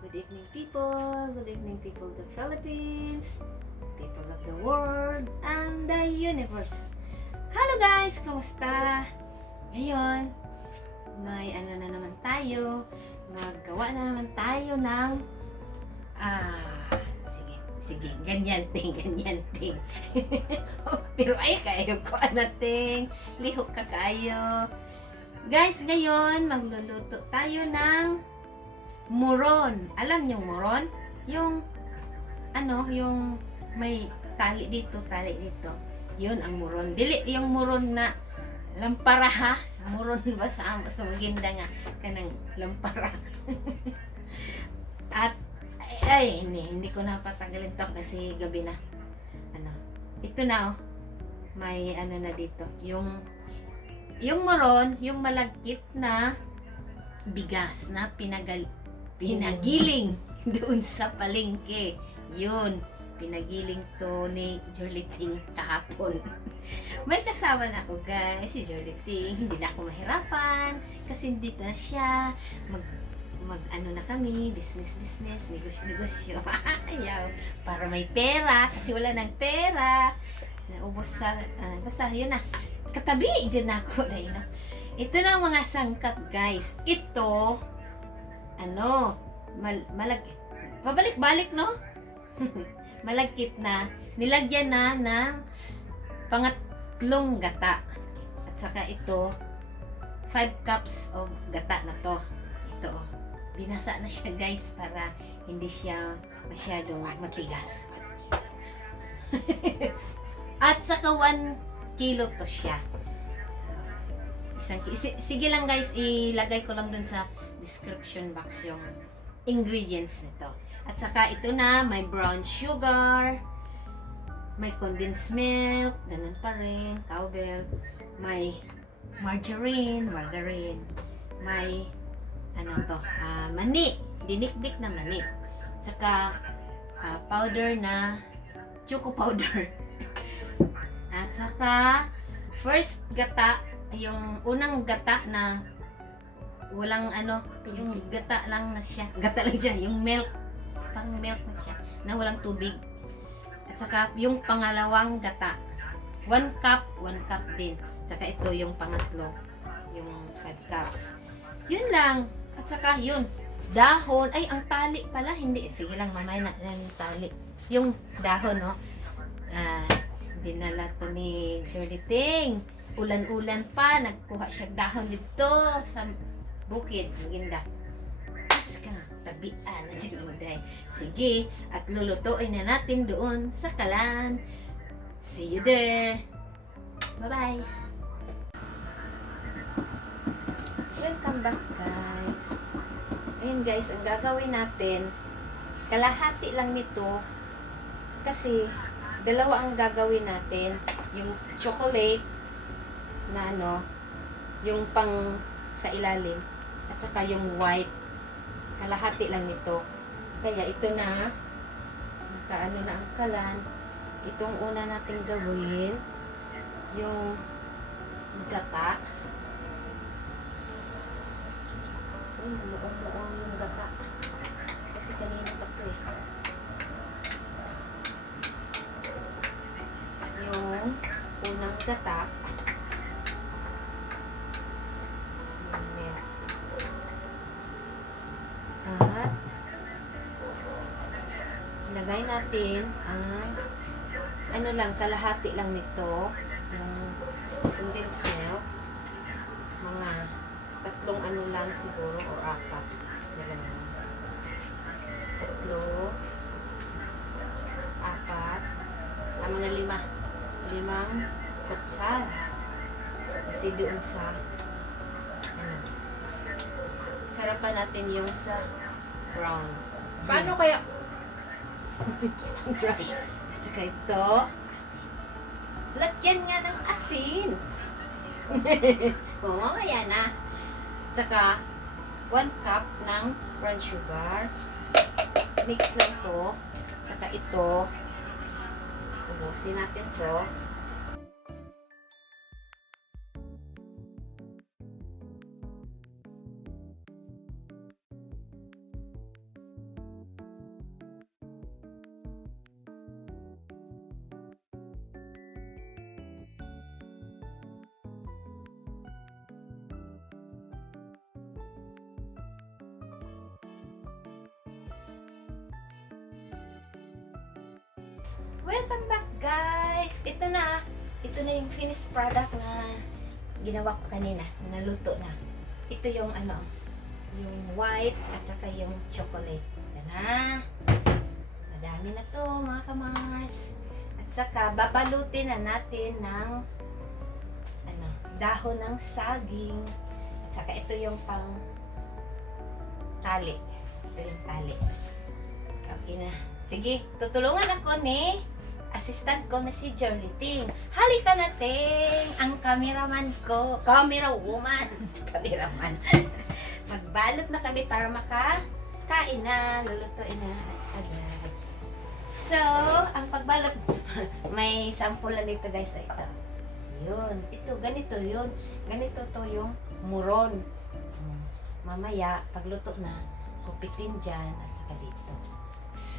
Good evening, people. Good evening, people of the Philippines, people of the world, and the universe. Hello guys! Kumusta? Ngayon, may ano na naman tayo. Maggawa na naman tayo ng sige, ganyan ting. Pero ay kayo ko ting. Lihok ka kayo. Guys, ngayon magluluto tayo ng muron. Alam niyo muron? Yung yung may tali dito. Yun ang muron. Dili yung muron na lampara ha. Muron basta maginda nga kanang lampara. At hindi ko na patagalin to kasi gabi na. Ito na may na dito. Yung muron, yung malagkit na bigas na pinagiling doon sa palengke. Yun, pinagiling to ni Joliting kahapon. May kasama na ako guys, si Joliting. Hindi na ako mahirapan kasi dito na siya. Mag na kami, business, negosyo. Ayaw, para may pera kasi wala nang pera. Naubos sa, basta yun na. Katabi, dyan ako dahil na. Ito na ang mga sangkap guys. Ito, malagkit. Pabalik-balik no? Malagkit na. Nilagyan na ng pangatlong gata. At saka ito, 5 cups of gata na to. Ito binasa na siya guys para hindi siya masyadong matigas. At saka 1 kilo to siya. Sige lang guys, ilagay ko lang dun sa description box yung ingredients nito. At saka ito na, may brown sugar, may condensed milk, ganun pa rin, cowbell, may margarine, may mani, dinikdik na mani. At saka powder na choco powder. At saka first gata, yung unang gata na walang yung gata lang siya, yung milk, pang milk na siya, na walang tubig. At saka yung pangalawang gata, 1 cup din. At saka ito yung pangatlo, yung 5 cups. Yun lang. At saka yun, dahon, ang tali pala, hindi, sige lang, mamaya na yung tali. Yung dahon, dinala to ni Joliting. Ulan-ulan pa, nagkuha siya dahon dito sa bukid, maginda. Mas ka, tabian na dyan uday. Sige, at lulutuin na natin doon sa kalan. See you there. Bye-bye. Welcome back guys. Ayun guys, ang gagawin natin, kalahati lang nito kasi dalawa ang gagawin natin, yung chocolate na yung pang sa ilalim at saka yung white, kalahati lang nito. Kaya ito na na ang kalan. Itong una nating gawin, yung gata. Muong yung gata kasi kanina pa ito yung unang gata. At ilagay natin ang lang, kalahati lang nito, yung condensed milk, mga tatlong lang siguro o 4. Tatlo, 4, mga 5 kutsara. Kasi doon sa sarapan natin yung sa brown. Paano kaya? Asin. Saka ito, lagyan nga ng asin. Mamaya na. Saka 1 cup ng brown sugar. Mix lang to. Saka ito, ubusin natin to. Welcome back guys! Ito na yung finished product na ginawa ko kanina, naluto na. Ito yung yung white at saka yung chocolate. Ito na. Madami na to mga kamars. At saka babalutin na natin ng dahon ng saging. At saka ito yung pang tali. Ito yung tali. Okay na. Sige, tutulungan ako ni assistant ko na si Jolie Ting. Halika na, Ting! Ang cameraman ko. Camera woman. Cameraman. Magbalot na kami para makakain na. Lulutuin na agad. So, ang pagbalot, may sample na dito guys. Ito. Yun. Ito, ganito yun. Ganito to yung muron. Mamaya, pagluto na, kupitin dyan at saka dito.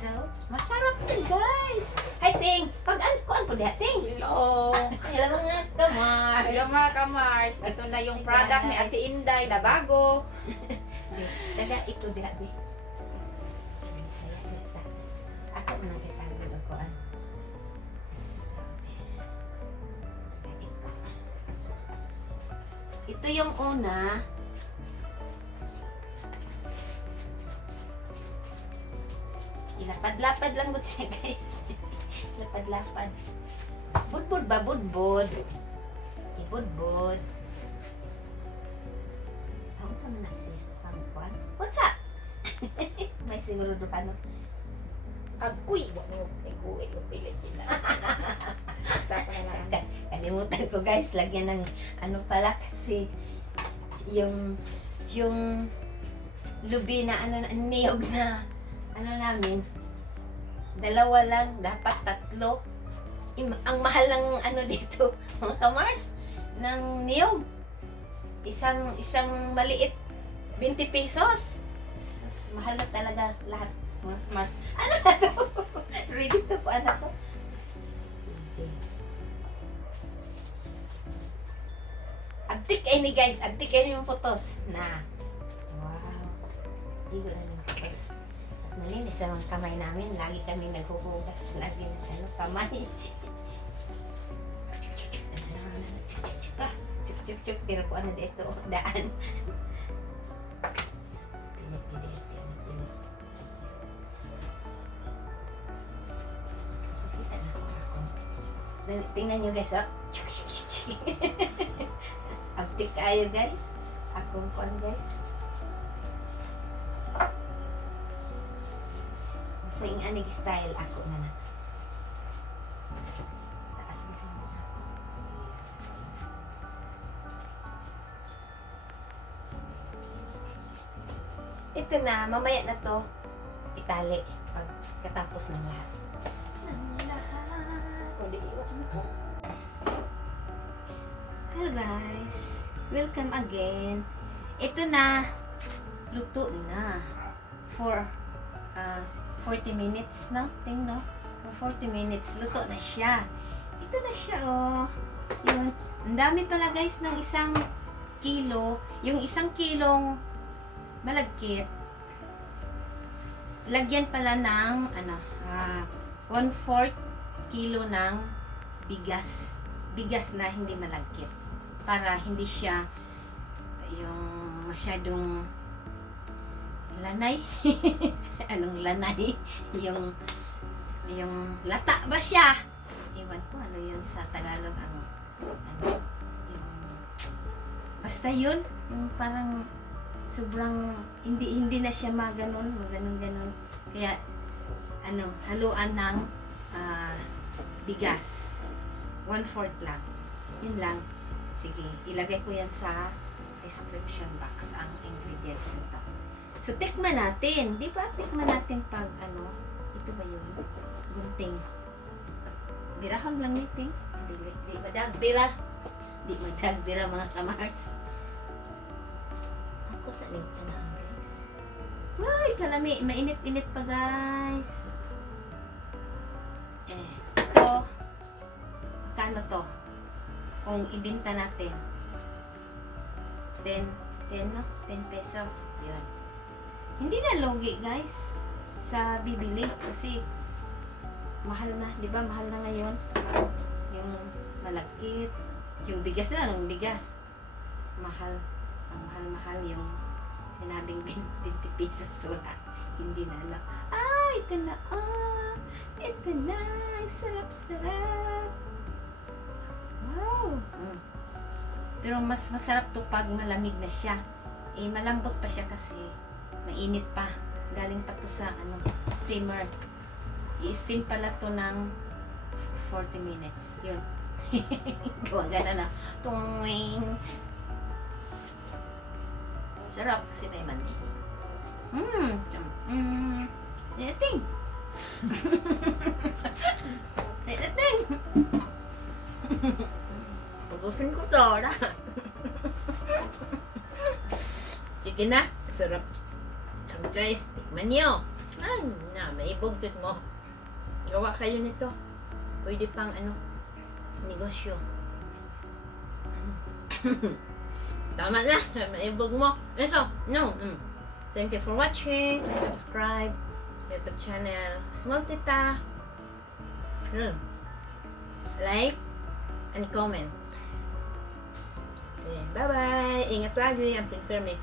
So, masarap to guys! Hi, Ting! Kuan po diha, Ting! Hello! Hello mga kamars! Hello mga kamars! Ito na yung product ni Ate Inday na bago. Taga, ito diha, di. Saya kita. Ako na kasama ng kuan. Ito yung una. Ilapad-lapad lang gud siya guys. Lapad-lapad. Budbud ba? Budbud. Ibudbud. Ang sa man siya? Pangkuan? What's up? May siguro do kano. Agoy! Huwag mo ikuwi ko pilit yun na. Sa pa na lang. Kalimutan ko guys, lagyan ng pala kasi yung lubi na niyog na namin, dalawa lang, dapat tatlo. Ang mahal ng dito, mga kamars, ng niyog. Isang maliit, 20 pesos. Mahal na talaga lahat, mga kamars. Ano na to? Ready to po, ano to? Sige. Abtik ay ni guys, abtik ay ni mga photos. Na. Wow. Hindi ko na yung photos. Malinis sa mga kamay namin. Lagi kami naghuhugas. Lagi na kamay. Chuk. Pero kung ano dito, daan. Pinit. Kita na ako. Tingnan nyo guys, oh. Chuk. Abtik kayo guys. Akong kon guys. Sa yung anig style ako na. Taas na ako. Ito na, mamaya na to itali pagkatapos ng lahat. Kundi iwan mo. Hello guys, welcome again. Ito na, luto na for 40 minutes, no? No? For 40 minutes, luto na siya. Ito na siya, oh. Yun. Ang dami pala guys ng 1 kilo. Yung 1 kilong malagkit, lagyan pala ng 1/4 kilo ng bigas. Bigas na hindi malagkit. Para hindi siya yung masyadong lanay. Anong lanay? Yung lata ba siya? Iwan ko ano yun sa Tagalog yung basta yun, yung parang sobrang hindi na siya maganon. Kaya haluan ng bigas. 1/4 lang. Yun lang. Sige, ilagay ko yan sa description box ang ingredients nito. So, tikman natin. Di ba? Tikman natin pag ito ba yun? Gunting. Birahon lang niting. Di madagbira. Di madagbira mga kamars. Ako sa lito na guys. Uy, kalami. Mainit-init pa guys. Ito. Kano to? Kung ibinta natin. 10 pesos. Yun. Hindi na logi guys sa bibili kasi mahal na, di ba? Mahal na ngayon. Yung malagkit. Yung bigas na, yung bigas. Mahal. Ang mahal-mahal yung sinabing 20 pesos wala. Hindi na lang. Ah, ito na. Ah, ito na. Sarap-sarap. Wow. Pero mas masarap to pag malamig na siya. Eh, malambot pa siya kasi mainit pa. Galing pa to sa steamer. I-steam pala to ng 40 minutes. Yun. Gawa gana na. Tuwing. Sarap kasi may mani. Nilating. Nilating. Pugusin ko to. Sige na. Sarap. So guys, tikman nyo. May budget mo. Gawa kayo nito. Pwede pang negosyo. Tama na. Maibog mo. Ito. No. Thank you for watching. Please subscribe. YouTube channel. Small Tita. Like and comment. Bye-bye. Ingat lagi. Ang pinpermi.